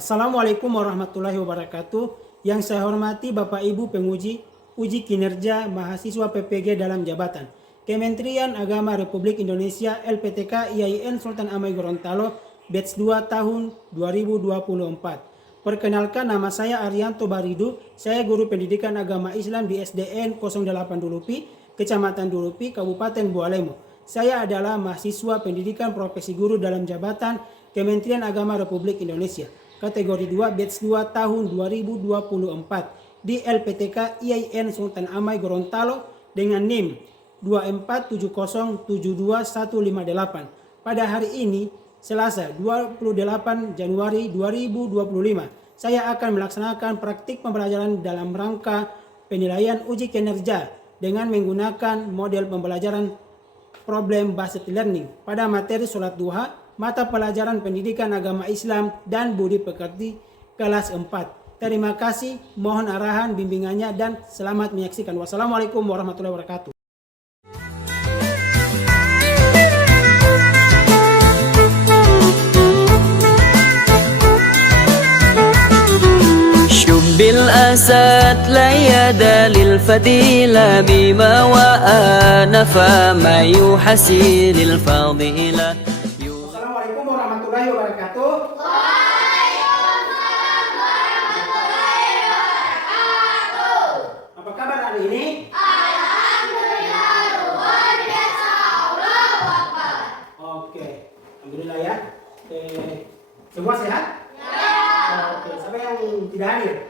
Assalamualaikum warahmatullahi wabarakatuh. Yang saya hormati Bapak Ibu penguji uji kinerja mahasiswa PPG dalam jabatan Kementerian Agama Republik Indonesia LPTK IAIN Sultan Amai Gorontalo batch 2 tahun 2024. Perkenalkan, nama saya Arianto Baridu. Saya guru pendidikan agama Islam di SDN 08 Dulupi, Kecamatan Dulupi, Kabupaten Bualemo. Saya adalah mahasiswa pendidikan profesi guru dalam jabatan Kementerian Agama Republik Indonesia kategori 2 batch 2 tahun 2024 di LPTK IAIN Sultan Amai Gorontalo dengan NIM 247072158. Pada hari ini Selasa 28 Januari 2025 saya akan melaksanakan praktik pembelajaran dalam rangka penilaian uji kinerja dengan menggunakan model pembelajaran problem based learning pada materi sholat duha, mata pelajaran pendidikan agama Islam dan budi pekerti kelas 4. Terima kasih, mohon arahan bimbingannya dan selamat menyaksikan. Wassalamualaikum warahmatullahi wabarakatuh. بالأسد لا يدا للفضيلة بما وآنف ما يحسن الفضيلة. Assalamualaikum warahmatullahi wabarakatuh. Waalaikumsalam warahmatullahi wabarakatuh. Apa kabar hari ini? Alhamdulillah luar biasa. Allahu Akbar. Oke, alhamdulillah ya. Semua sehat? Ya. Oke, siapa yang tidak hadir?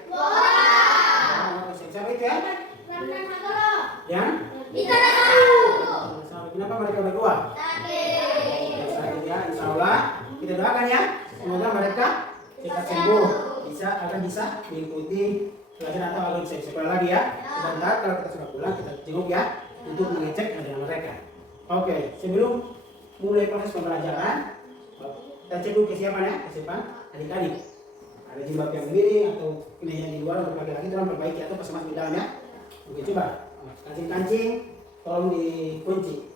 Siapa itu ya? Yang? Kita dulu. Kenapa mereka berdua? Sakit ya, insya Allah kita doakan ya, semoga mereka cepat sembuh, akan bisa mengikuti pelajaran atau akan bisa sekolah lagi ya. Sebentar kalau kita sudah pulang kita jenguk ya untuk mengecek keadaan mereka. Oke, sebelum mulai proses pembelajaran kita cek dulu kesiapan ya, kesiapan adik-adik. Ada jilbab yang miring atau kemeja di luar untuk laki-laki tolong perbaiki atau pasang masker di dalam ya. Oke, coba kancing-kancing tolong dikunci.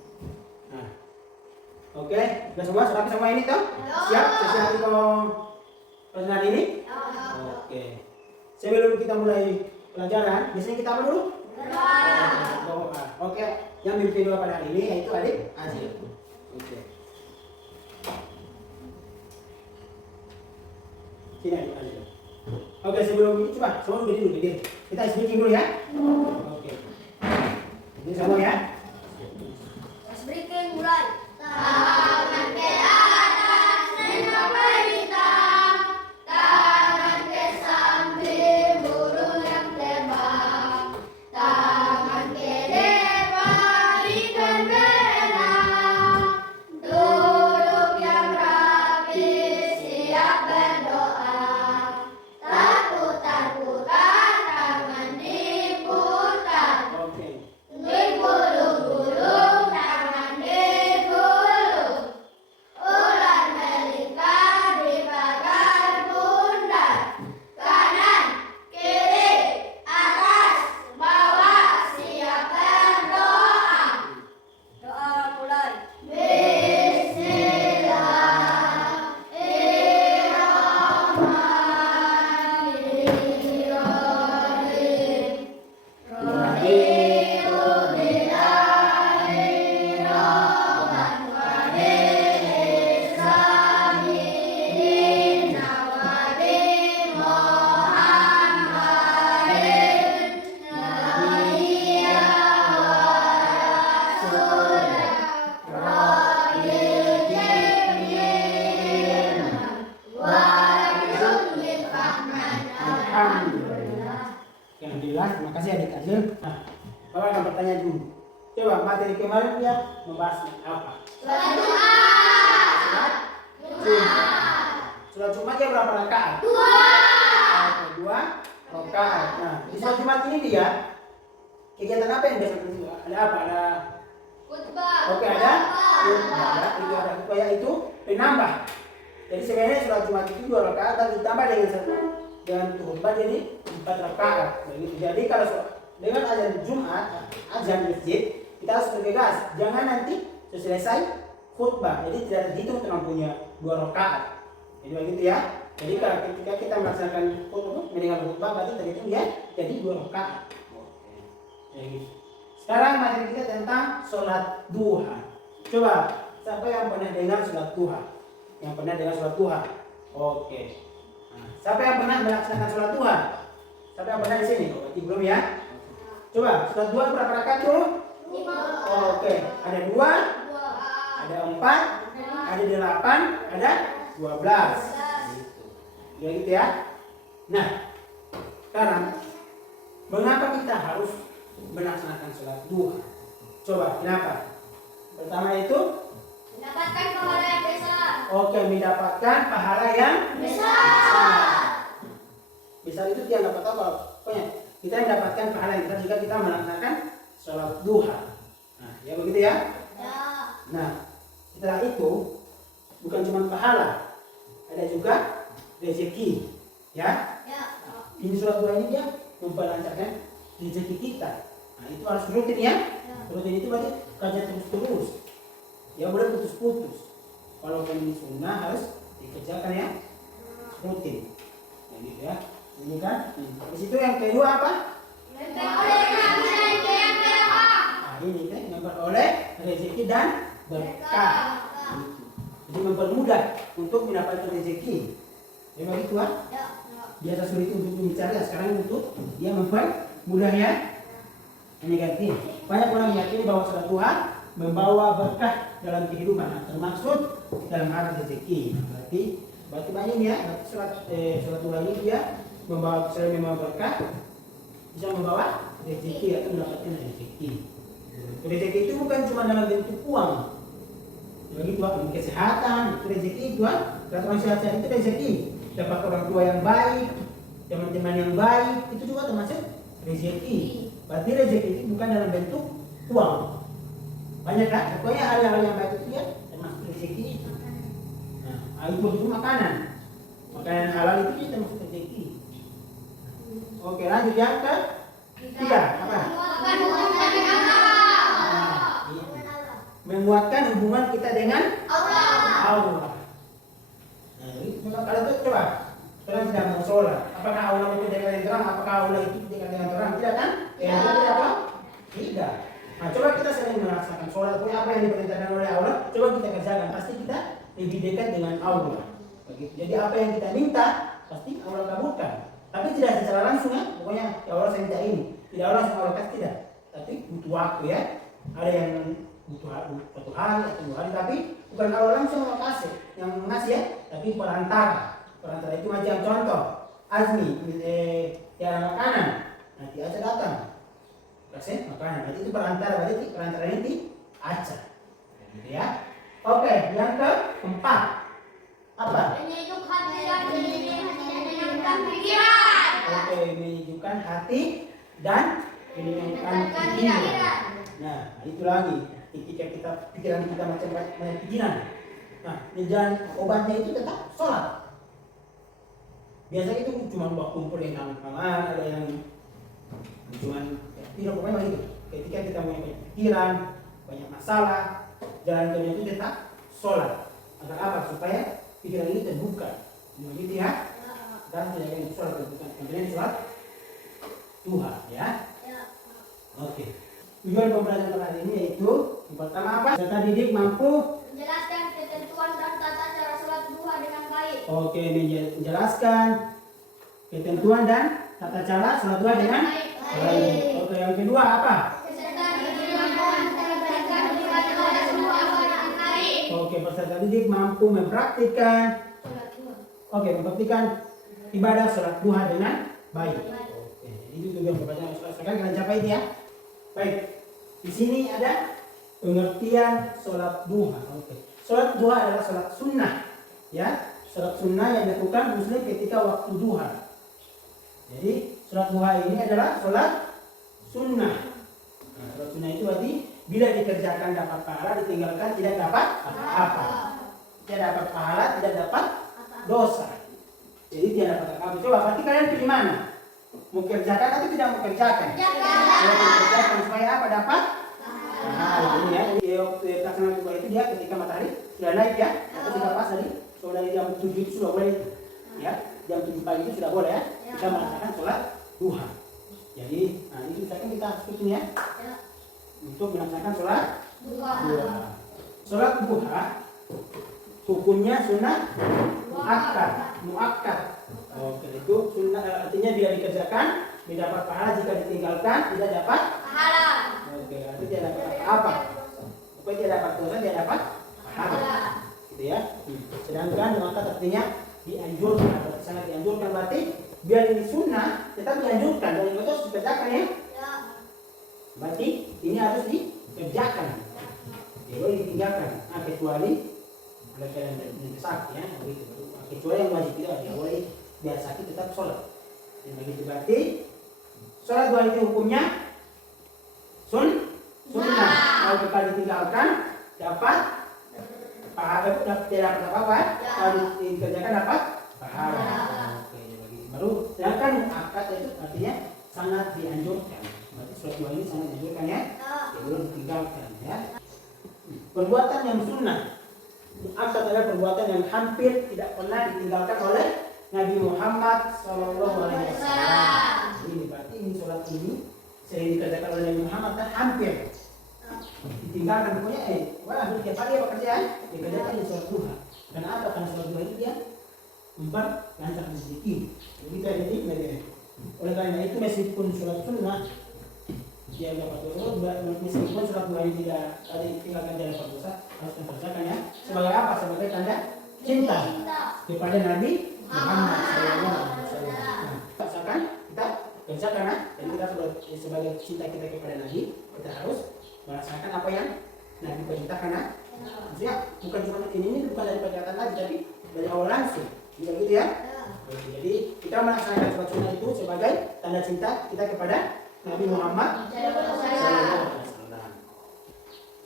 Nah, oke, sudah semua rapi semua ini toh? Siap? Siap untuk pelajaran ini? Oke. Sebelum kita mulai pelajaran, biasanya kita apa dulu? Doa. Oke, yang mimpi doa pada hari ini yaitu adik Azil. Oke. Sini adik Azil. Oke, sebelum ini coba semua berdiri. Kita speaking dulu ya. Oke. Ini semua ya. Breaking mulai. Tangan ke atas, sampai hitam. Tangan ke samping, burung yang terbang. Tangan ke depan, ikan berenang. Duduk yang rapi, siap berdoa. Tak putar-putar, tangan diputar. Oke. Digulung-gulung, tangan digulung. Ular melingkar di pagar bundar. Kanan, kiri, atas, bawah, siap berdoa. Doa mulai. Bismillahirrahmanirrahim. Alhamdulillah, terima kasih adik Azil. Nah, Bapak akan bertanya dulu. Coba materi kemarin dia membahas apa? Sholat Jumat ya berapa rakaat? 2 rakaat. Nah, di sholat Jumat ini dia kegiatan apa yang biasa terjadi? Ada apa? Ada Khutbah. oke, ada khutbah itu penambah. Jadi sebenarnya sholat Jumat itu 2 rakaat dan ditambah dengan khutbah jadi 4 rakaat. Begitu. Jadi kalau dengan azan Jumat, azan masjid, kita harus bergegas. Jangan nanti selesai khutbah. Jadi tidak terhitung dengan punya 2 rakaat. Jadi begitu ya. Jadi kalau ketika kita melaksanakan mendengar khutbah berarti terhitung ya jadi 2 rakaat. Oke. Sekarang materi kita tentang sholat duha. Coba siapa yang pernah dengar sholat duha? Yang pernah dengar sholat duha? Oke. Nah, siapa yang pernah melaksanakan sholat duha? Siapa yang pernah di sini? Oh, berarti belum ya? Coba sholat duha berapa rakaat dulu? 5. Oke. Ada 2, ada 4, ada 8, ada 12. Ya gitu ya. Nah, sekarang mengapa kita harus melaksanakan sholat duha? Coba, kenapa? Pertama itu Mendapatkan pahala yang besar. oke, mendapatkan pahala yang Besar. besar itu dia dapat apa? Pokoknya kita mendapatkan pahala yang besar jika kita melaksanakan sholat duha. Nah, ya begitu ya. Ya. Nah, setelah itu bukan cuma pahala, ada juga rezeki, ya. Ya. Ini sholat duha ini dia memperlancarkan rezeki kita. Nah, itu harus rutin ya. Rutin itu berarti kerja terus-terus. Ya boleh putus-putus. Kalau ini sunnah harus dikerjakan ya rutin. Nah, gitu ya. Ini kan. Habis itu yang kedua apa? Memperoleh rezeki yang berkah. Nah, ini kan memperoleh rezeki dan berkah. Jadi mempermudah untuk mendapatkan rezeki. Ya begitu kan? Ya. Biasa sulit untuk mencari, sekarang untuk dia mempermudahnya. Ini ganti. Banyak orang meyakini bahwa sholat duha membawa berkah dalam kehidupan, termasuk dalam hal rezeki. Berarti banyak ya. Berarti sholat duha ini dia membawa selain membawa berkah, bisa membawa rezeki atau mendapatkan rezeki. Rezeki itu bukan cuma dalam bentuk uang. Begitu kesehatan, itu rezeki itu kan. Kalau orang sehat itu rezeki. Dapat orang tua yang baik, teman-teman yang baik, itu juga termasuk rezeki. Berarti rezeki itu bukan dalam bentuk uang. Banyak kan? Pokoknya hal-hal yang baik itu ya termasuk rezeki. Nah, itu begitu makanan. Makanan halal itu ya termasuk rezeki. Oke, lanjut yang ke 3. Apa? Menguatkan hubungan kita dengan Allah. Nah, kalau itu coba kalian tidak mau sholat, apakah Allah itu dengan yang terang? Apakah Allah itu dengan yang terang? Tidak kan? Tidak apa? Tidak. Nah, coba kita sering melaksanakan sholat, punya apa yang diperintahkan oleh Allah, coba kita kerjakan, pasti kita lebih dekat dengan Allah. Begitu. Jadi apa yang kita minta, pasti Allah kabulkan. Tapi tidak secara langsung ya, pokoknya ya Allah saya minta ini, tidak Allah langsung Allah kasih, tidak. Tapi butuh waktu ya. Ada yang butuh 1 hari atau 2 hari, tapi bukan Allah langsung Allah kasih, yang ngasih ya, tapi perantara. Perantara itu macam contoh, Azmi, ya makanan, nanti aja datang, kasih makanan, nanti itu perantara, berarti perantara ini aja, gitu ya. Oke, yang keempat apa? Menyejuk hati dan menyenangkan pikiran. Oke, menyejukkan hati dan menyenangkan pikiran. Nah, itu lagi. Ketika kita pikiran kita macam banyak pikiran. Nah, jalan obatnya itu tetap sholat. Biasanya itu cuma buat kumpul yang kawan, ada yang cuma tidak pokoknya begitu. Ketika kita punya banyak pikiran, banyak masalah, jalan keluarnya itu tetap sholat. Agar apa? Supaya pikiran ini terbuka. Begitu ya. Dan tidak yang sholat terbuka. Kemudian sholat duha ya. Oke. Tujuan pembelajaran kali ini yaitu yang pertama apa? Peserta didik mampu Menjelaskan ketentuan dan tata cara sholat duha dengan baik. oke menjelaskan ketentuan dan tata cara sholat duha dengan baik. Oke, yang kedua apa? Peserta didik mampu mempraktikkan ibadah sholat duha dengan baik. Oke, peserta didik mampu mempraktikkan ibadah sholat duha dengan baik. Oke, itu tujuan pembelajaran. Sekarang kalian capai itu ya. Baik. Di sini ada pengertian sholat duha. Oke. Sholat duha adalah sholat sunnah, ya. Sholat sunnah yang dilakukan muslim ketika waktu duha. Jadi sholat duha ini adalah sholat sunnah. Nah, sholat sunnah itu berarti bila dikerjakan dapat pahala, ditinggalkan tidak dapat apa-apa. Tidak dapat pahala, tidak dapat dosa. Jadi tidak dapat apa-apa. Coba berarti kalian pilih mana? Mau kerjakan atau tidak mau kerjakan? Kalau kerjakan supaya apa dapat? Nah, ini ya. Jadi waktu pelaksanaan duha itu dia ketika matahari sudah naik ya, atau sudah pas tadi, sudah dari jam 7 itu sudah mulai Ya, jam 7 pagi itu sudah boleh ya. Kita melaksanakan sholat duha. Jadi, nah itu misalkan kita ikutin ya. Untuk melaksanakan sholat duha. Sholat duha hukumnya sunnah muakkad. Oke, itu sunnah artinya bila dikerjakan didapat pahala, jika ditinggalkan tidak dapat pahala. Oke, artinya tidak dapat apa? Pokoknya tidak dapat dosa, tidak dapat pahala. Gitu ya. Sedangkan muakkad artinya dianjurkan, sangat dianjurkan, berarti biar ini sunnah tetap dianjurkan dan itu harus dikerjakan ya. Berarti ini harus dikerjakan. Ya, boleh ditinggalkan. Nah, kecuali ada keadaan mendesak ya, begitu. Kecuali yang wajib tidak boleh, biar sakit tetap sholat. Dan begitu berarti sholat duha itu hukumnya sunnah. Kalau sekali ditinggalkan dapat pahala, tidak dapat apa-apa. Kalau dikerjakan dapat pahala. Oke, begitu. Baru sedangkan muakkad itu artinya sangat dianjurkan. Berarti sholat duha ini sangat dianjurkan ya. Belum ditinggalkan ya. Perbuatan yang sunnah muakkad adalah perbuatan yang hampir tidak pernah ditinggalkan oleh Nabi Muhammad SAW. Ini berarti ini sholat ini sering dikerjakan oleh Nabi Muhammad dan hampir ditinggalkan, pokoknya hampir tiap hari apa kerjaan dikerjakan di sholat duha. Kenapa? Karena sholat duha itu dia memperlancar rezeki. Begitu ya, jadi oleh karena itu meskipun sholat sunnah dia dapat dosa, meskipun sholat duha ini tidak ditinggalkan dia dapat dosa, harus dikerjakan ya. Sebagai apa? Sebagai tanda cinta kepada Nabi Muhammad SAW. Misalkan kita kerjakan ya, dan kita sebagai cinta kita kepada Nabi, kita harus melaksanakan apa yang Nabi perintahkan ya. Maksudnya bukan cuma ini bukan dari perkataan Nabi, tapi dari awal langsung. Gitu ya. Jadi kita melaksanakan sholat sunnah itu sebagai tanda cinta kita kepada Nabi Muhammad SAW.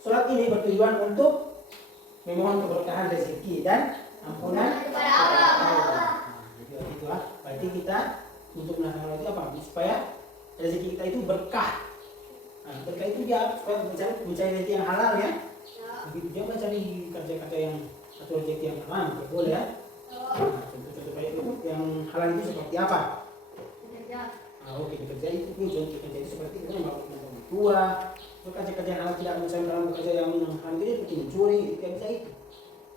Sholat ini bertujuan untuk memohon keberkahan rezeki dan ampunan kepada Allah. Jadi itulah, berarti kita untuk melaksanakan itu apa? Supaya rezeki kita itu berkah. Nah, berkah itu dia supaya mencari rezeki yang halal ya. Begitu dia mencari kerja-kerja yang atau rezeki yang halal, boleh ya. Contoh-contoh kayak itu yang halal itu seperti apa? Oke, kerja itu contoh kerja itu seperti itu memang tua. Kerja-kerja yang halal tidak mencari dalam kerja yang halal itu seperti mencuri, itu tidak bisa itu.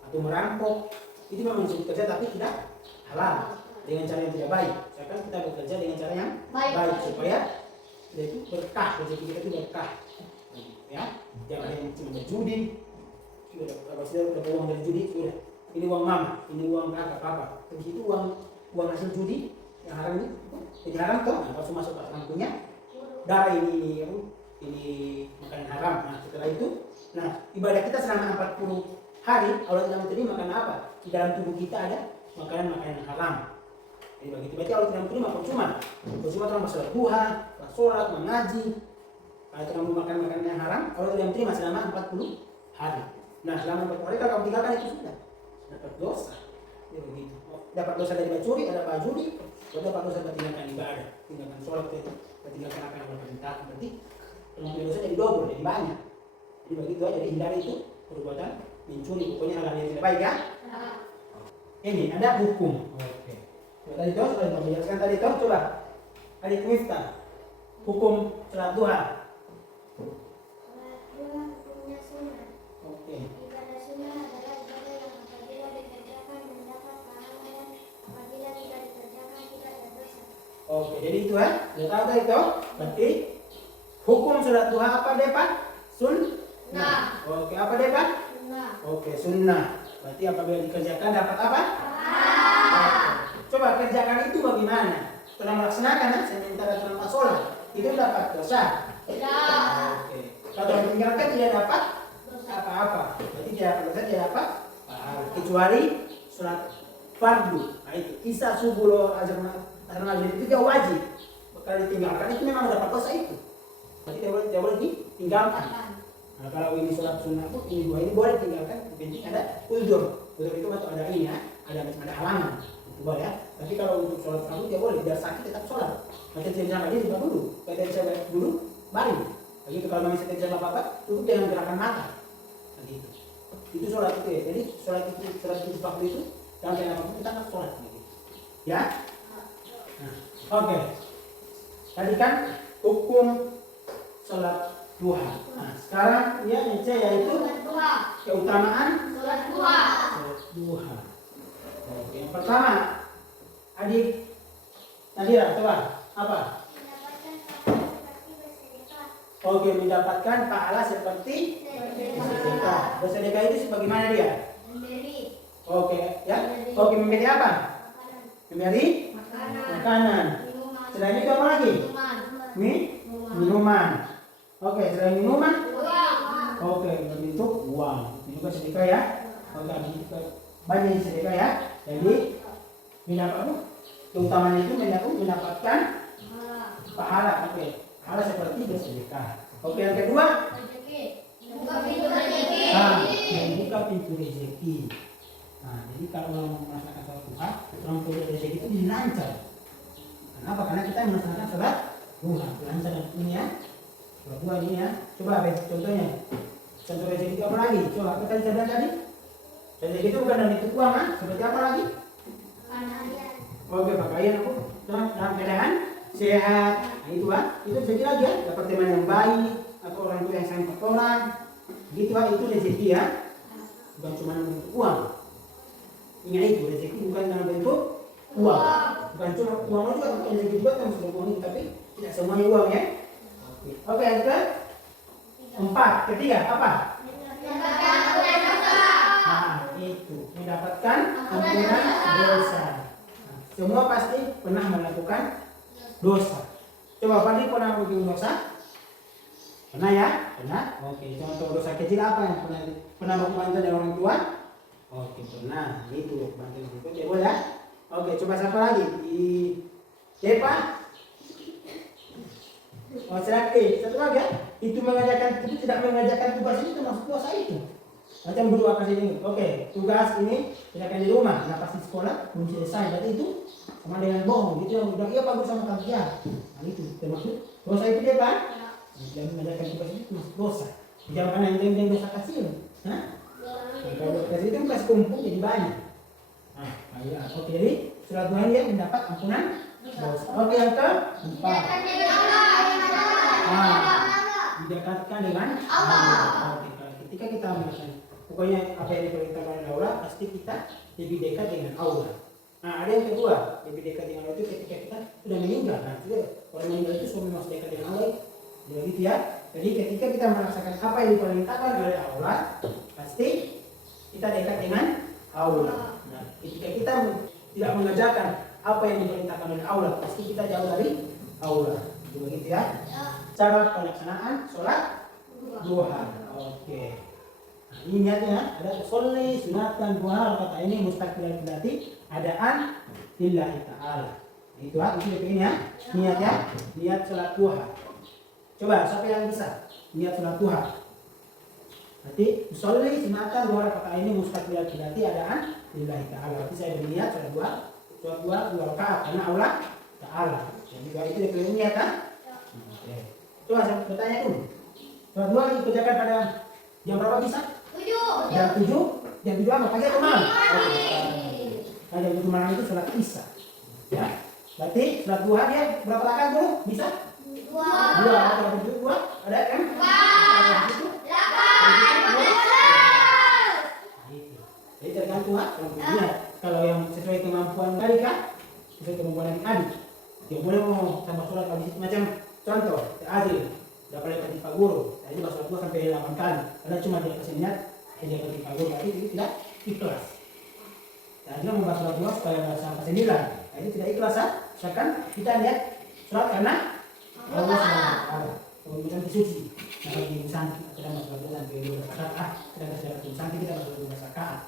Atau merampok, itu memang mencuri kerja tapi tidak halal dengan cara yang tidak baik. Misalkan kita bekerja dengan cara yang baik supaya itu berkah, rezeki kita itu berkah. Ya, jangan ada yang cuma berjudi. Kalau sudah dapat uang dari judi, sudah. Ini uang mama, ini uang kakak, papa. Terus itu uang hasil judi yang haram ini, jadi haram toh. Nah, pas masuk pas punya darah ini makanan haram. Nah, setelah itu, nah ibadah kita selama 40 hari Allah tidak menerima karena apa? Di dalam tubuh kita ada makanan-makanan haram. Jadi begitu. Berarti Allah tidak menerima percuma terang sholat duha, sholat, mengaji. Kalau terang makan makanan yang haram, Allah tidak menerima selama 40 hari. Nah, selama 40 hari kalau kamu tinggalkan itu sudah dapat dosa. Ya begitu. Dapat dosa dari bacuri, ada bajuri, dapat dosa dari tinggalkan ibadah, tinggalkan sholat, tinggalkan apa yang Allah perintahkan. Berarti pengambilan dosa jadi double, jadi banyak. Jadi begitu aja, jadi hindari itu perbuatan mencuri, pokoknya hal-hal yang tidak baik ya. Ini ada hukum. Oke. Tadi itu sudah dijelaskan tadi itu, coba Adik Miftah, hukum sholat duha. Sholat duha hukumnya sunnah. Oke. Ibadah sunnah adalah ibadah yang apabila dikerjakan mendapat pahala dan apabila tidak dikerjakan tidak ada dosa. Oke, jadi itu ya. Sudah tahu tadi itu. Berarti hukum sholat duha apa Depan? Sunnah. Oke, apa Depan? Sunnah. Oke, sunnah. Berarti apabila dikerjakan dapat apa? Coba kerjakan itu bagaimana? Setelah melaksanakan ya, sementara dalam sholat itu dapat dosa. Oke. Kalau ditinggalkan tidak dapat apa-apa. Berarti tidak dapat dosa, tidak dapat pahala. Kecuali sholat fardu. Nah itu isya subuh azhar maghrib itu dia wajib. Kalau ditinggalkan itu memang dapat dosa itu. Berarti tidak boleh ditinggalkan. Nah, kalau ini sholat sunnah pun ini dua ini boleh tinggalkan. Penting ada uzur. Uzur itu atau ada ini ya, ada halangan. Itu boleh ya. Tapi kalau untuk sholat fardu dia boleh, biar sakit tetap sholat. Baca tidak ini juga dulu. Baca tidak dulu baru. Begitu kalau masih tidak apa-apa, cukup dengan gerakan mata. Begitu. Itu sholat itu ya. Jadi sholat itu fardu itu dalam keadaan apapun kita harus sholat. Begitu. Ya. Nah, oke. Tadi kan hukum sholat duha. Nah, sekarang ya C yaitu keutamaan sholat duha. Oke, yang pertama, adik Nadira, coba apa? Oke, mendapatkan pahala seperti bersedekah. Bersedekah itu sebagaimana dia? Oke, ya. Oke, memberi apa? Memberi makanan. Selain itu apa lagi? Minuman. Oke, selain minuman? Oke, berbentuk uang. Ini juga sedekah ya. Oke, banyak sedekah ya. Jadi mendapat keutamaan itu mendapatkan pahala. Oke, pahala seperti bersedekah. Oke, yang kedua, membuka pintu rezeki. Nah, jadi kalau orang melaksanakan sholat duha, orang pintu rezeki itu dilancar. Kenapa? Karena kita melaksanakan sholat duha. Lancar ini ya. Sholat duha ini ya. Coba contohnya. Contoh rezeki itu apa lagi? Coba kita lihat tadi. Rezeki itu bukan dari bentuk uang, seperti apa lagi? Oke, pakaian aku dalam keadaan sehat. Nah, itu itu rezeki lagi ya. Dapat teman yang baik atau orang tua yang sayang pada orang. Gitu itu rezeki ya. Bukan cuma bentuk uang. Ingat itu, rezeki bukan dalam bentuk uang. Bukan cuma uang juga, bukan rezeki juga kan sudah uang itu, tapi tidak semuanya uang ya. Oke, yang keempat, ketiga apa? Nah, itu mendapatkan ampunan dosa. Nah, semua pasti pernah melakukan dosa. Coba Fadli pernah bikin dosa? Pernah ya? Pernah? Oke, contoh dosa kecil apa yang pernah membantu dari orang tua? Oke, pernah. Itu bantu orang tua, coba ya. Oke, coba siapa lagi? Di Depa? Oh, satu lagi ya. Itu tidak mengajarkan tugas ini termasuk dosa itu. Macam guru apa sini? Oke, tugas ini kerjakan di rumah. Nah, pasti sekolah belum selesai. Berarti itu sama dengan bohong. Gitu yang udah iya bagus sama kerja. Nah, itu termasuk dosa itu dia Pak. Jangan mengajarkan tugas itu termasuk dosa. Jangan yang dosa kecil. Nah, kalau dosa kecil itu kasih kumpul jadi banyak. Nah, ya. Oke, jadi sholat duha dia mendapat ampunan dosa. Oke, yang keempat. Didekatkan dengan Allah. Ketika kita melakukan, pokoknya apa yang diperintahkan oleh Allah, pasti kita lebih dekat dengan Allah. Nah, ada yang kedua, lebih dekat dengan Allah itu ketika kita sudah meninggal. Nah, itu orang meninggal itu sudah masuk dekat dengan Allah. Begitu ya. Jadi ketika kita melaksanakan apa yang diperintahkan oleh Allah, pasti kita dekat dengan Allah. Nah, ketika kita tidak mengerjakan apa yang diperintahkan oleh Allah, pasti kita jauh dari Allah. Begitu ya. Cara pelaksanaan sholat duha. Oke. Nah, ini niatnya ada sholli sunatan duha, kata ini mustaqbil berarti adaan lillahi ta'ala. Itu ini ya. Niatnya niat sholat duha. Coba siapa yang bisa niat sholat duha? Berarti sholli sunatan duha, kata ini mustaqbil berarti adaan lillahi ta'ala. Berarti saya berniat sholat duha 2 rakaat karena Allah ta'ala. Jadi itu dipilih niat kan? Oke. Coba saya bertanya dulu. Sholat duha dikerjakan pada jam berapa bisa? 7. Jam 7? Jam 7 apa? Pagi atau malam? Nah, jam 7 malam itu sholat isya. Ya. Berarti sholat duha dia berapa rakaat dulu? Bisa? 2. Atau 7? 2? Ada kan? 4. 8. Jadi tergantung kalau yang sesuai kemampuan tadi kan? Sesuai kemampuan yang adik. Dia boleh mau tambah sholat habis itu macam contoh, adil. Dapat lepas di Pak Guru. Jadi sholat duha sampai 8 kali. Karena cuma dia kasih niat dia dapat di Pak Guru, berarti itu tidak ikhlas. Dan dia membahas sholat duha supaya sampai 9. Nah, itu tidak ikhlas ya. Misalkan kita lihat sholat karena Allah SWT. Kalau misalnya disuci. Nah, bagi insan kita masuk sholat sampai 12 rakaat. Kita kasih dapat insan kita masuk 12 rakaat.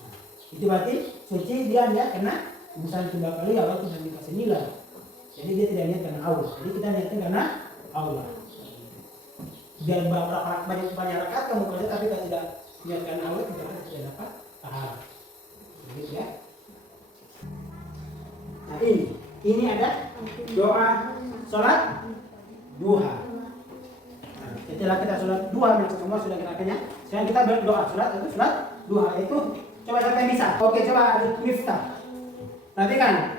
Nah, itu berarti suci dia lihat karena misalnya 3 kali Allah tidak dikasih nilai. Jadi dia tidak niat karena Allah. Jadi kita niatkan karena Allah. Biar banyak rakaat kamu kerja tapi kita tidak niat karena Allah, kita tidak dapat pahala. Begitu ya. Nah ini ada doa sholat duha. Nah, setelah kita sholat duha, semua sudah kena. Sekarang kita berdoa sholat duha itu coba siapa yang bisa? Oke, coba Miftah. Perhatikan.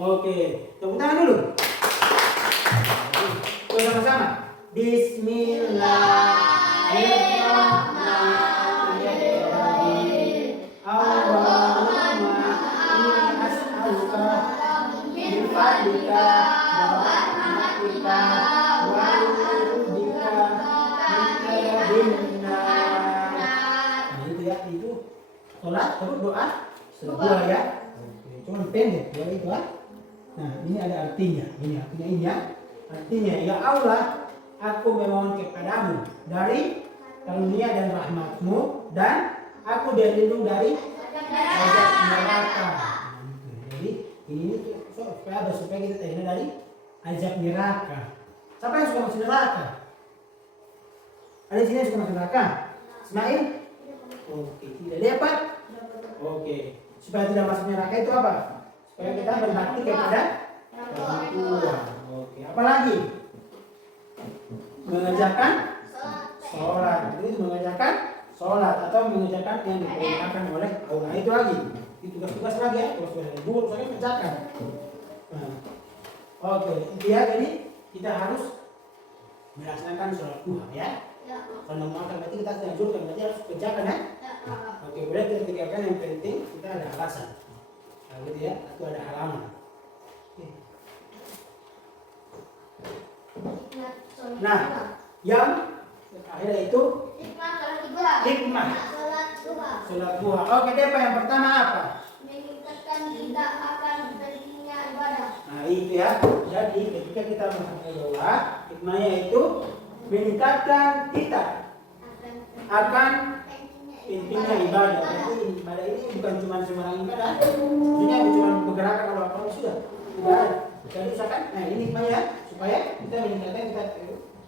Oke, tepuk tangan dulu. Coba sama-sama. Bismillahirrahmanirrahim. Allahumma inni as'aluka min fadlika wa rahmatika wa a'udzubika min adzabil nar. Nah, itu ya, itu sholat terus doa dua ya. Cuma pendek doa itu ah. Nah, ini ada artinya. Ini artinya ini ya. Artinya, ya Allah, aku memohon kepadamu dari karunia dan rahmatmu, dan aku berlindung dari azab neraka. Jadi ini supaya kita terhindar dari azab neraka. Siapa yang suka masuk neraka? Ada di sini yang suka masuk neraka? Ismail? Oke, tidak dapat? Oke, supaya tidak masuk neraka itu apa? Supaya kita berbakti kepada orang tua. Oke, apalagi? Mengerjakan sholat. Jadi mengerjakan sholat atau mengerjakan yang diperintahkan oleh Allah. Itu lagi. Itu tugas-tugas lagi ya. Tugas-tugas dari guru saya kerjakan. Nah, oke, itu ya. Jadi kita harus melaksanakan sholat duha ya. Kalau memakan berarti kita dianjurkan, berarti harus kerjakan ya. Oke, boleh kita tinggalkan, yang penting kita ada alasan. Nah, gitu ya. Atau ada halaman. Nah, yang terakhir itu hikmah sholat duha. Oke, Depa, yang pertama apa? Meningkatkan tidak akan pentingnya ibadah. Nah, itu ya. Jadi ketika kita melakukan doa, hikmahnya itu meningkatkan kita akan pentingnya ibadah. Jadi ibadah ini bukan cuma sembarang ibadah. Ini cuma pergerakan kalau sudah ibadah. Jadi misalkan, nah ini hikmahnya supaya kita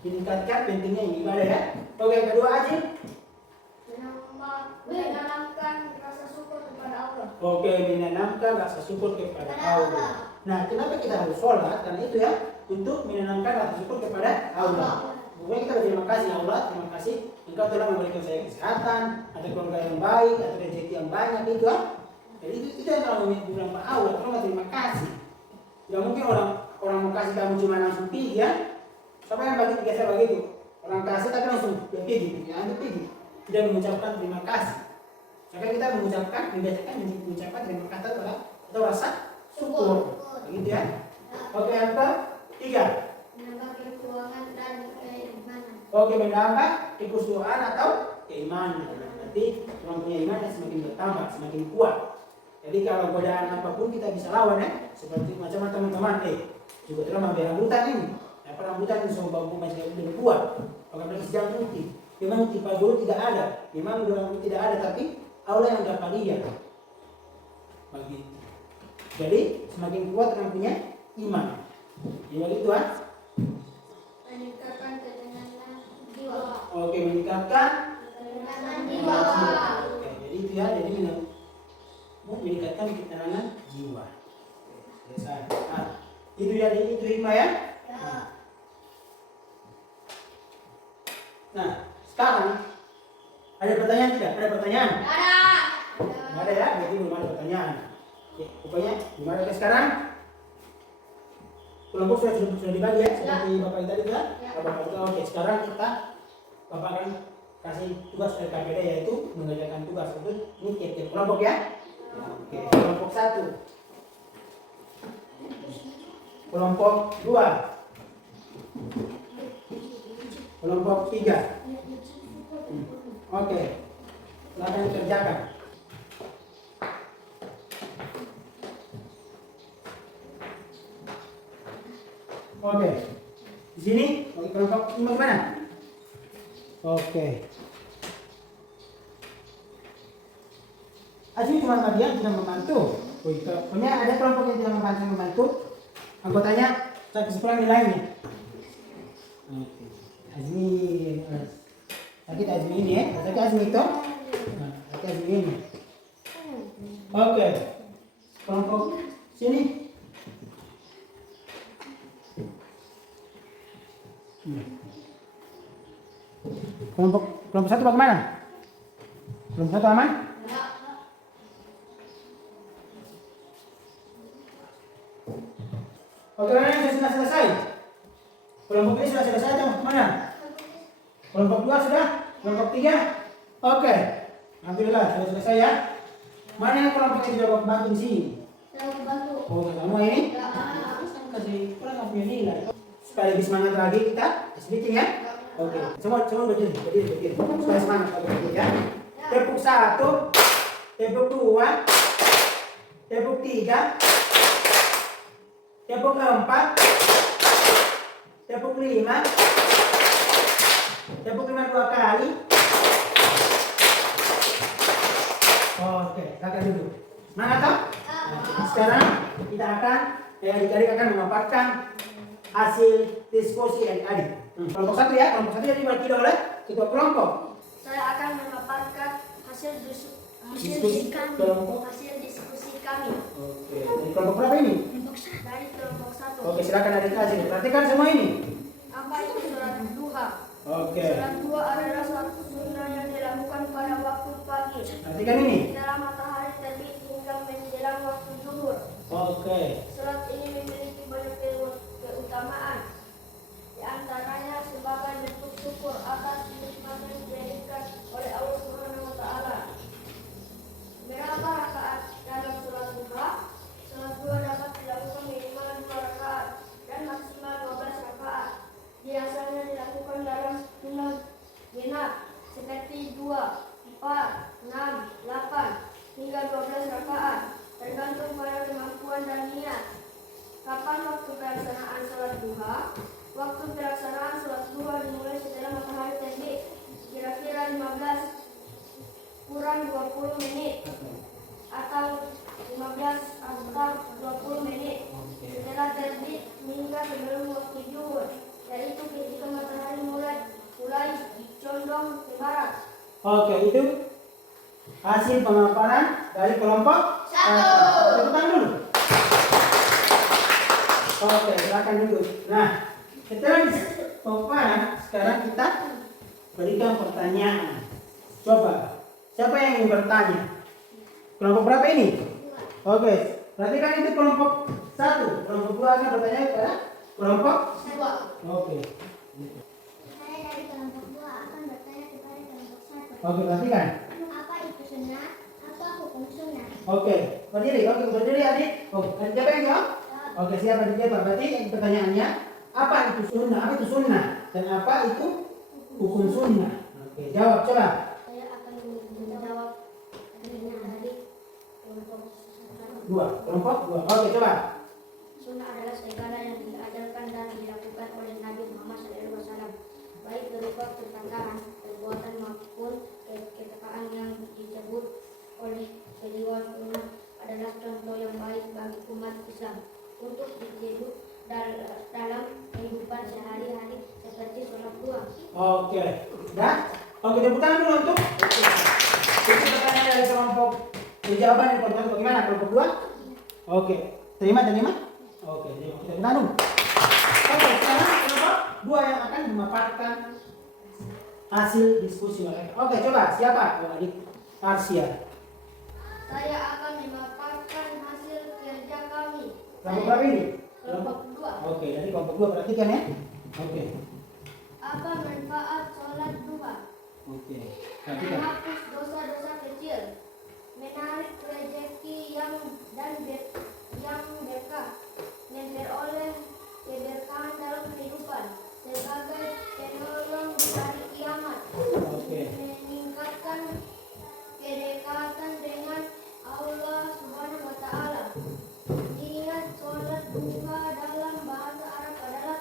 meningkatkan pentingnya ibadah ya. Oke, yang kedua Aji. Menanamkan rasa syukur kepada Allah. Oke, menanamkan rasa syukur kepada Allah. Nah, kenapa kita harus sholat? Karena itu ya, untuk menanamkan rasa syukur kepada Allah. Pokoknya kita berterima kasih Allah, terima kasih Engkau telah memberikan saya kesehatan, atau keluarga yang baik, atau rezeki yang banyak itu ya. Jadi itu yang kalau bilang Pak Allah, terima terima kasih. Tidak mungkin orang mau kasih kamu cuma langsung pergi ya. Siapa yang biasa begitu? Orang kasih tapi langsung dia pergi, ya itu pergi. Tidak mengucapkan terima kasih. Sekarang kita membiasakan mengucapkan terima kasih atau rasa syukur. Begitu ya. Oke, yang ketiga. Menambah kekuatan dan keimanan. Oke, menambah kekusuhan atau keimanan. Nanti orang punya iman yang semakin bertambah, semakin kuat. Jadi kalau godaan apapun kita bisa lawan ya. Seperti macam teman-teman juga telah mampir rambutan ini. Rambutan ini semua bambu masih lebih kuat. Kalau mereka sedang putih, memang tipe guru tidak ada, memang guru tidak ada, tapi Allah yang dapat dia. Begitu. Jadi semakin kuat orang punya iman. Jadi itu ah. Meningkatkan ketenangan jiwa. Oke, meningkatkan Ketenangan jiwa. Oke, jadi itu ya, jadi meningkatkan ketenangan jiwa. Selesai. Nah, itu ya, itu hikmah ya. Nah, sekarang ada pertanyaan tidak? Ada pertanyaan? Tidak ada ya, berarti belum ada pertanyaan. Oke, pokoknya gimana ke sekarang? Kelompok sudah dibagi ya, seperti Bapak yang tadi kan? Bapak itu oke. Sekarang Bapak akan kasih tugas LKPD yaitu mengerjakan tugas itu. Ini tiap-tiap kelompok ya. Oke, kelompok 1, kelompok 2, kelompok 3. Oke, silakan dikerjakan. Oke, di sini kelompok 5 mana? Oke. Asli cuma bagian tidak membantu. Punya ada kelompok yang tidak membantu. Anggotanya saya kesimpulan nilainya. Oke. Azmi, sakit Azmi ini ya, sakit Azmi itu, sakit Azmi ini. Oke, kelompok sini. Kelompok 1 bagaimana? Kelompok 1 aman? Oke, mana yang sudah selesai? Kelompok ini sudah selesai atau mana? Kelompok 2 sudah? Kelompok 3? Oke. Alhamdulillah sudah selesai ya. Mana yang kelompok yang tidak bantu di sini? Oh, kamu ini? Kasih kurang nggak punya nilai. Supaya lebih semangat lagi kita speaking ya. Oke. Semua berdiri. Supaya semangat lagi ya. Tepuk 1, tepuk 2, tepuk 3, tepuk 4, tepuk 5, tepuk 5 2 kali. Oke, silakan duduk. Semangat toh? Nah, sekarang kita akan adik-adik akan memaparkan hasil diskusi adik-adik. Kelompok 1 ya, kelompok 1 yang diwakili oleh ketua kelompok. Saya akan memaparkan hasil Diskusi kami. kelompok. Hasil diskusi kami Oke, dari kelompok berapa ini? dari kelompok 1. Oke, silakan adik-adik. Perhatikan semua ini. Apa itu sholat duha? Oke, Sholat duha adalah suatu sunnah yang dilakukan pada waktu pagi perhatikan ini. setelah matahari terbit hingga menjelang waktu zuhur. Oke, Sholat ini memiliki banyak keutamaan. Di antaranya sebagai bentuk syukur atas nikmat yang diberikan oleh Allah Subhanahu wa taala. Berapa rakaat dalam sholat duha? Sholat duha dapat dilakukan minimal 2 rakaat dan maksimal 12 rakaat. Biasanya dilakukan dalam jumlah genap seperti 2, 4, 6, 8 hingga 12 rakaat, tergantung pada kemampuan dan niat. Kapan waktu pelaksanaan sholat duha? Waktu pelaksanaan sholat duha dimulai setelah matahari terbit, kira-kira 15 kurang 20 menit atau 15 atau 20 menit setelah terbit hingga sebelum waktu zuhur, yaitu ketika matahari mulai condong ke barat. oke, itu hasil pemaparan dari kelompok 1. Tepuk tangan dulu. Oke, silakan duduk. Nah, setelah pemaparan, sekarang kita berikan pertanyaan. Coba, siapa yang ingin bertanya? Kelompok berapa ini? Oke, perhatikan itu kelompok 1. Kelompok 2 akan bertanya kepada kelompok 2. Oke. Saya dari kelompok 2 akan bertanya kepada kelompok 1. Oke, perhatikan. Apa itu sunnah? Apa hukum sunnah? Oke, berdiri adik. Oke, siapa yang jawab? Oke, siapa yang jawab? Berarti pertanyaannya, apa itu sunnah? Apa itu sunnah? Dan apa itu hukum sunnah? Oke, jawab coba. Saya akan menjawab pertanyaan dari kelompok 2. Kelompok 2. Oke, coba. Sunnah adalah segala yang diajarkan dan dilakukan oleh Nabi Muhammad SAW, baik berupa perkataan, perbuatan maupun kepekaan yang disebut oleh beliau. Sunnah adalah contoh yang baik bagi umat Islam untuk dihidup dalam kehidupan sehari-hari seperti sholat duha. Oke, dah. Oke, tepuk tangan dulu untuk. Itu pertanyaan dari kelompok. Jawaban dari kelompok 1 bagaimana? Kelompok 2? Oke, terima. Oke, terima. Kita tangan dulu. Oke, sekarang kelompok 2 yang akan memaparkan hasil diskusi mereka. Oke, coba siapa? Adik Arsia. Saya akan memaparkan hasil kerja kami. Kelompok berapa ini? Kelompok 2. Oke, dari kelompok 2 perhatikan ya. Oke. Apa manfaat sholat duha? Oke. Perhatikan. Menghapus dosa-dosa kecil, menarik rezeki yang berkah, memperoleh keberkahan dalam kehidupan sebagai penolong di hari kiamat, Oke. meningkatkan kedekatan dengan Allah Subhanahu wa taala. Niat sholat duha dalam bahasa Arab adalah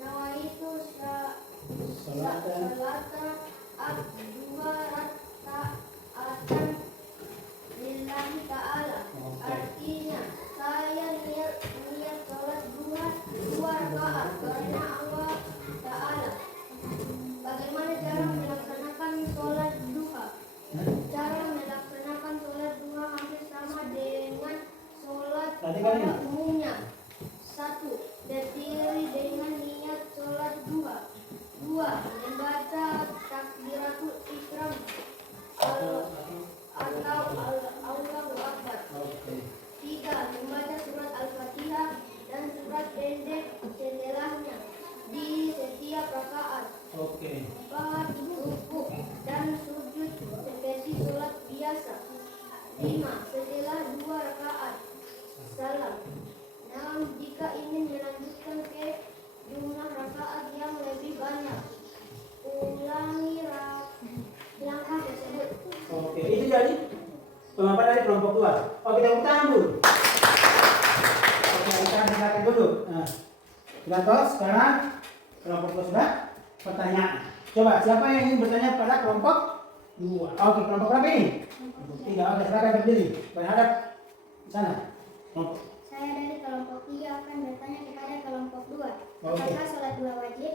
nawaitu Salatan. salata ad-duha raka'atan lillahi ta'ala. Oke. Artinya saya niat sholat duha 2 rakaat karena Allah Ta'ala. Bagaimana cara melaksanakan sholat duha? Cara melaksanakan sholat duha hampir sama dengan sholat Perhatikan ini. pada umumnya. 1. Berdiri dengan niat sholat duha. 2. Membaca takbiratul ihram 4. Ruku dan sujud seperti sholat biasa. 5. Setelah 2 rakaat salam. 6. Jika ingin melanjutkan ke jumlah rakaat yang lebih banyak, ulangi langkah tersebut. Oke, itu jadi pemaparan dari kelompok 2. Oke, tepuk tangan dulu. Oke, kita silakan dulu. Nah, sudah tahu sekarang kelompok 2 sudah pertanyaan. Coba siapa yang ingin bertanya pada kelompok 2? Oke, kelompok berapa ini? 3. Oke, silakan berdiri. Berhadap di sana. Kelompok. Saya dari kelompok 3 akan bertanya kepada kelompok 2. Oke. Apakah sholat 2 wajib?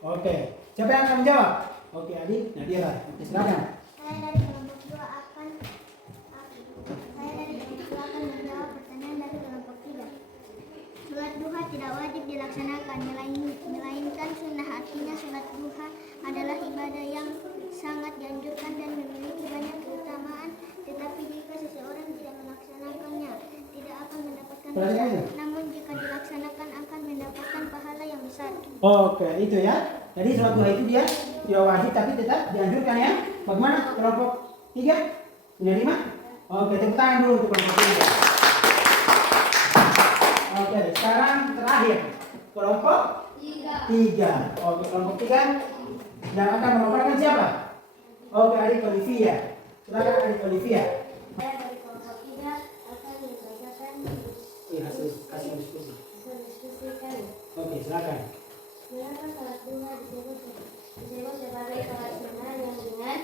Oke, siapa yang akan menjawab? Oke, Adi, Nadira. Oke, silakan. Saya dari kelompok 2 akan menjawab pertanyaan dari kelompok 3. Sholat duha tidak wajib dilaksanakan, melainkan sunnah. Artinya sholat duha adalah ibadah yang sangat dianjurkan dan memiliki banyak keutamaan. Tetapi jika seseorang tidak melaksanakannya, tidak akan mendapatkan pahala. Namun jika dilaksanakan akan mendapatkan pahala yang besar. Oke, itu ya. Jadi sholat duha itu dia tidak wajib tapi tetap dianjurkan ya. Bagaimana kelompok 3? Menerima? Oke, tepuk tangan dulu untuk kelompok 3. Oke, sekarang terakhir kelompok 3. Oke, kelompok 3 yang akan memaparkan siapa? Oke, Adik Olivia. Silakan Adik Olivia. Saya dari kelompok 3 akan membacakan Kasih diskusi. mendiskusikan. Oke, silakan. Mengapa sholat duha disebut sebagai sholat sunnah yang ringan?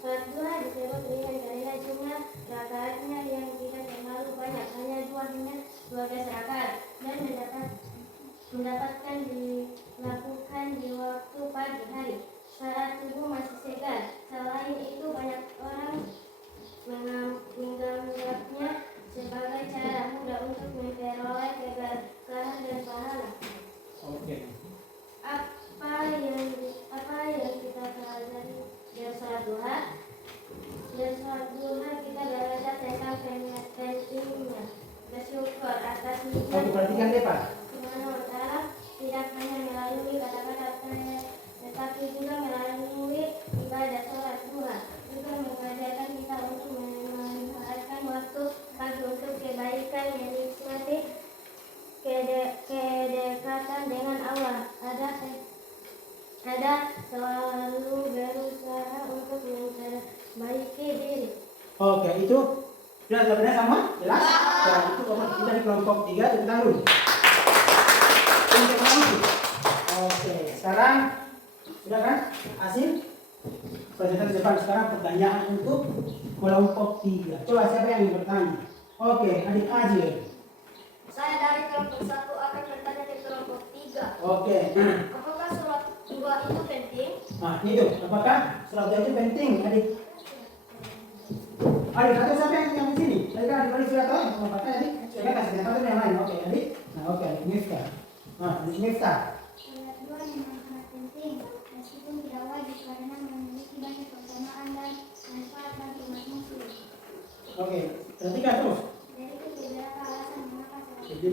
Sholat duha disebut ringan karena jumlah rakaatnya yang tidak terlalu banyak, hanya 2 hingga 12 rakaat, dan mendapatkan dilakukan di waktu pagi hari saat tubuh masih segar. Selain itu banyak orang menganggapnya sebagai cara mudah untuk memperoleh keberkahan dan pahala. Oke. Apa yang kita pelajari dari sholat duha? Dari sholat duha kita belajar tentang pentingnya bersyukur atas Oke, nikmat perhatikan deh Pak. Subhanahu wa ta'ala, tidak hanya melalui kata-kata tetapi juga melalui ibadah sholat duha. Juga mengajarkan kita untuk memanfaatkan waktu pagi untuk kebaikan, menikmati kedekatan dengan Allah. Ada selalu berusaha untuk memperbaiki diri. Oke, itu sudah benar sama? Jelas? Ya, itu kelompok kita di kelompok 3 tentang dulu. Oke, sekarang sudah kan? Hasil presentasi depan. Sekarang pertanyaan untuk kelompok 3. Coba siapa yang ingin bertanya? Oke, Adik Azil. Saya dari kelompok 1 akan bertanya ke kelompok 3. Oke. Apakah sholat duha itu penting? Nah, itu. Apakah sholat duha itu penting, Adik? Adik, atau siapa yang di sini? Tadi kan Adik sudah tahu yang bertanya, Adik. Saya kasih kesempatan yang lain. Oke, Adik. Nah, oke, Adik Miftah. Nah, Adik Miftah. Sholat duha memang sangat penting, meskipun tidak wajib karena memiliki banyak keutamaan dan manfaat bagi umat muslim. Oke, perhatikan terus. Dari itu beberapa alasan mengapa sholat Jadi,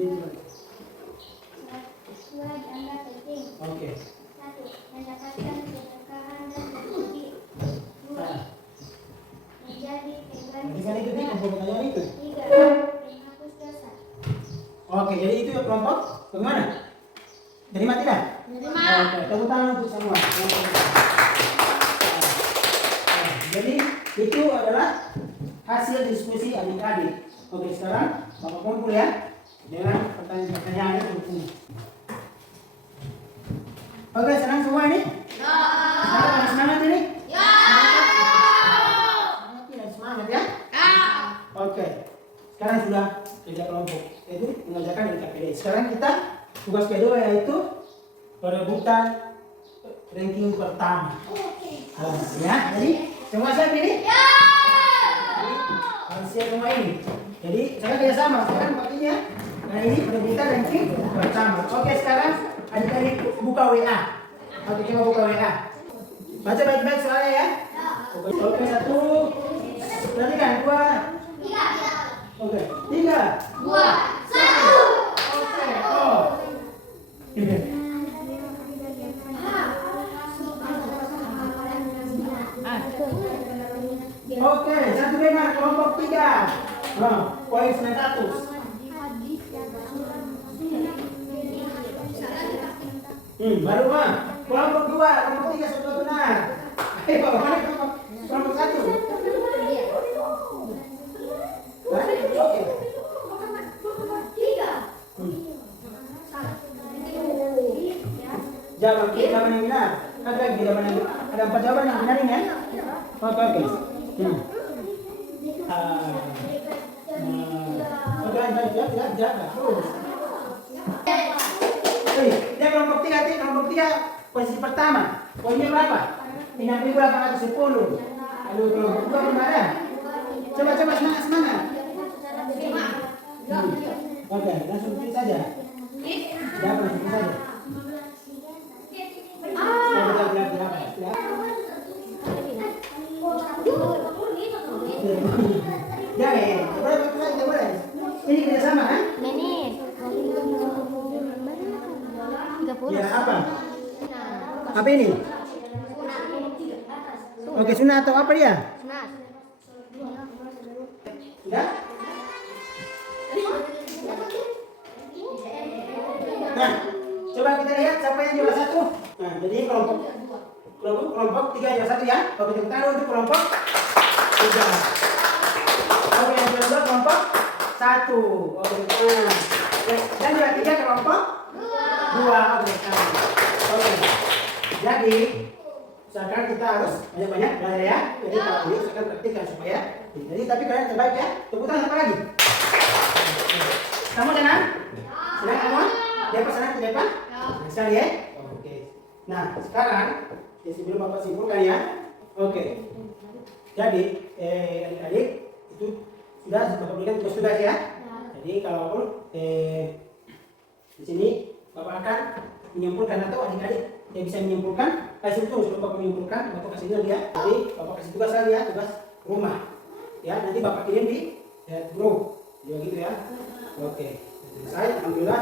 duha dianggap penting. oke. 1. Mendapatkan keberkahan dan rezeki. 2. Nah, Menjadi perhatikan itu keluarga. di kelompok pertanyaan itu. 3. Menghapus dosa. Oke, jadi itu ya kelompok bagaimana? Terima tidak? Terima. Oke, tepuk tangan untuk semua. Jadi itu adalah hasil diskusi adik-adik. Oke, sekarang Bapak kumpul ya dengan pertanyaan-pertanyaan itu. Oke, senang semua ini? Ya. Semangat ini? Ya. Semangat ya? Ya. Oke. Sekarang sudah kerja kelompok. Itu mengerjakan dari KPD. Sekarang kita tugas kedua yaitu perebutan ranking pertama. Nah, ya, jadi semua siap ini? Ya. Harus siap semua ini. Jadi saya kerjasama. Sekarang waktunya. Nah ini perebutan ranking pertama. Oke, sekarang adik-adik buka WA. Oke, coba buka WA. Baca baik-baik soalnya ya. Oke, 1. Perhatikan 2. Oke, 3. 2. 1. Oke, oh. Oke, satu dengar kelompok 3. Poin 900. Baru mah. Kelompok 2, kelompok 3 sudah benar. Ayo, mana kelompok 1? Oke. Jawaban yang benar. Ada lagi jawaban yang benar. Ada 4 jawaban yang benar ini ya. Oke. Terus. Dia kelompok 3, posisi pertama. Poinnya berapa? 6.810. Lalu kelompok 2 gimana? Coba semangat. Oke, langsung pilih saja. Jawab langsung pilih saja. Boleh. Ini kerjasama kan? Ya, apa? Apa ini? Oke, sunat atau apa dia? Sudah? Nah, coba kita lihat siapa yang juara 1. Nah, jadi kelompok 3 juara 1 ya. Oke, tepuk tangan untuk kelompok 3. Oke, yang juara 2 kelompok 1. Oke, dan juara 3 kelompok 2. Oke. Jadi sekarang kita harus banyak-banyak belajar ya. Jadi kalau ini saya akan praktikkan supaya. Jadi tapi kalian terbaik ya. Tepuk tangan apa lagi? Kamu tenang? Senang kamu? Depan sana ke depan? Sekali ya? Oke. Nah sekarang sebelum Bapak simpulkan ya. Oke. Jadi adik-adik itu sudah Bapak berikan tugas-tugas ya. Jadi kalau di sini Bapak akan menyimpulkan atau adik-adik yang bisa menyimpulkan, kasih itu sebelum Bapak menyimpulkan, Bapak kasih dia. Jadi Bapak kasih tugas lagi ya, tugas rumah. Ya, nanti Bapak kirim di grup. Jadi gitu ya. Oke. Selesai, alhamdulillah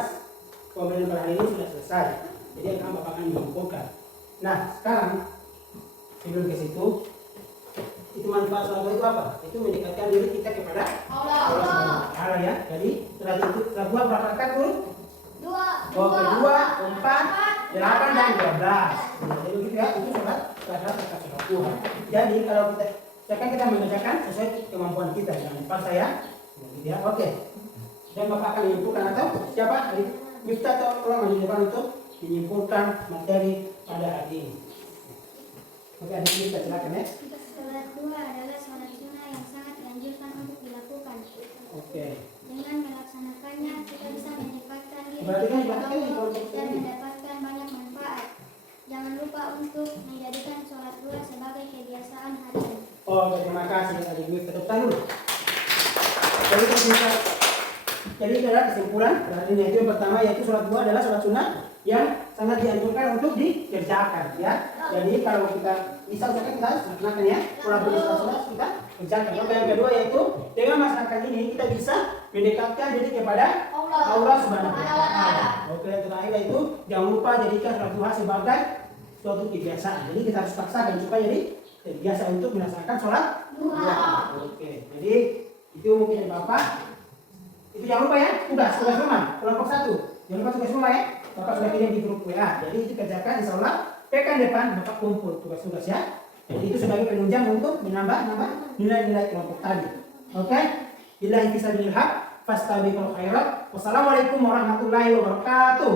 pembelajaran kali ini sudah selesai. Jadi akan Bapak akan menyimpulkan. Nah, sekarang sebelum ke situ, itu manfaat sholat itu apa? Itu mendekatkan diri kita kepada Allah Taala ya. Jadi setelah dua berapa rakaat dulu? 2, 4, 8 dan 12. Jadi begitu ya, itu sholat Tuhan. Jadi kalau kita mengerjakan sesuai kemampuan kita, jangan dipaksa ya. Begitu ya, oke. Dan Bapak akan menyimpulkan atau siapa? Miftah atau orang di depan untuk menyimpulkan materi pada hari ini. Oke, adik kita silakan ya. Sholat duha adalah sholat sunnah yang sangat dianjurkan untuk dilakukan. Oke. Dengan melaksanakannya, kita bisa mendekatkan diri Berarti kan kepada ini Allah konsep dan ini. mendapatkan banyak manfaat. Jangan lupa untuk menjadikan sholat duha sebagai kebiasaan harian. Oh, terima kasih adik kita. Tepuk tangan dulu. Jadi adalah kesimpulan dari ini itu yang pertama yaitu sholat duha adalah sholat sunnah yang sangat dianjurkan untuk dikerjakan ya. Jadi kalau kita bisa usahakan kita laksanakan ya. Sholat sunnah kita kerjakan. Yang kedua yaitu dengan melaksanakan ini kita bisa mendekatkan diri kepada Allah Subhanahu wa Ta'ala. Oke, yang terakhir yaitu jangan lupa jadikan sholat duha sebagai suatu kebiasaan. Jadi kita harus paksakan supaya jadi terbiasa untuk melaksanakan sholat duha. Oke, jadi itu mungkin Bapak. Itu jangan lupa ya, tugas rumah kelompok 1. Jangan lupa tugas rumah ya. Bapak sudah kirim di grup WA. Jadi itu kerjakan insya Allah pekan depan Bapak kumpul tugas-tugas ya. Jadi itu sebagai penunjang untuk menambah nilai-nilai kelompok tadi. Oke? Billahi fisabilil haq fastabiqul khairat. Wassalamualaikum warahmatullahi wabarakatuh.